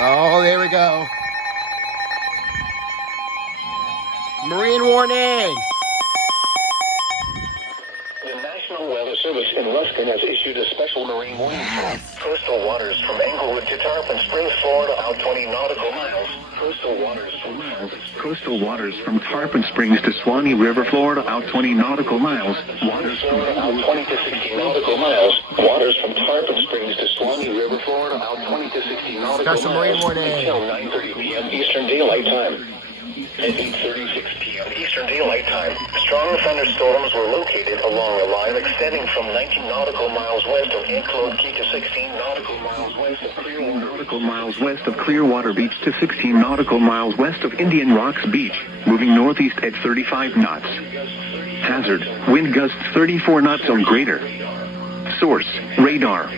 Oh, there we go. Marine warning. The National Weather Service in Ruskin has issued a special marine warning for coastal waters from Englewood to Tarpon Springs, Florida, out 20 nautical miles. Coastal waters from Tarpon Springs to Suwannee River, Florida, out 20 nautical miles. Waters Florida, out 20 to 60 nautical miles. Waters from Tarpon Springs to Suwannee River, Florida, out 20 to 60 nautical Special marine miles warning. until 9:30 p.m. Eastern Daylight Time. At 8:36 p.m. Eastern Daylight Time, strong thunderstorms were located along a line extending from 19 nautical miles west of Anclote Key to 16 nautical miles west of Clearwater Beach to 16 nautical miles west of Indian Rocks Beach, moving northeast at 35 knots. Hazard, wind gusts 34 knots or greater. Source, radar.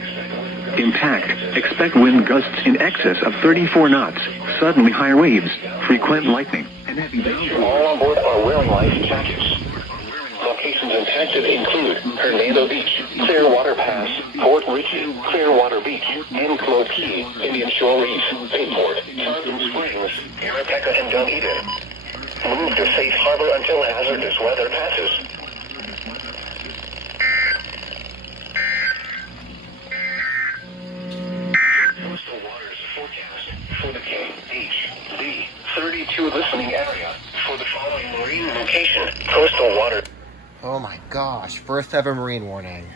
Impact, expect wind gusts in excess of 34 knots, suddenly higher waves, frequent lightning, and heavy downpours. All on board are wearing life jackets. Locations impacted include Hernando Beach, Clearwater Pass, Fort Ritchie, Clearwater Beach, Anclote Key, Indian Shore Reef, Bayport, Tarpon Springs, Arapaca, and Dunedin. Move to safe harbor until hazardous weather passes. Coastal waters forecast for the KHB32 listening area for the following marine location. Coastal water. Oh my gosh, first ever marine warning.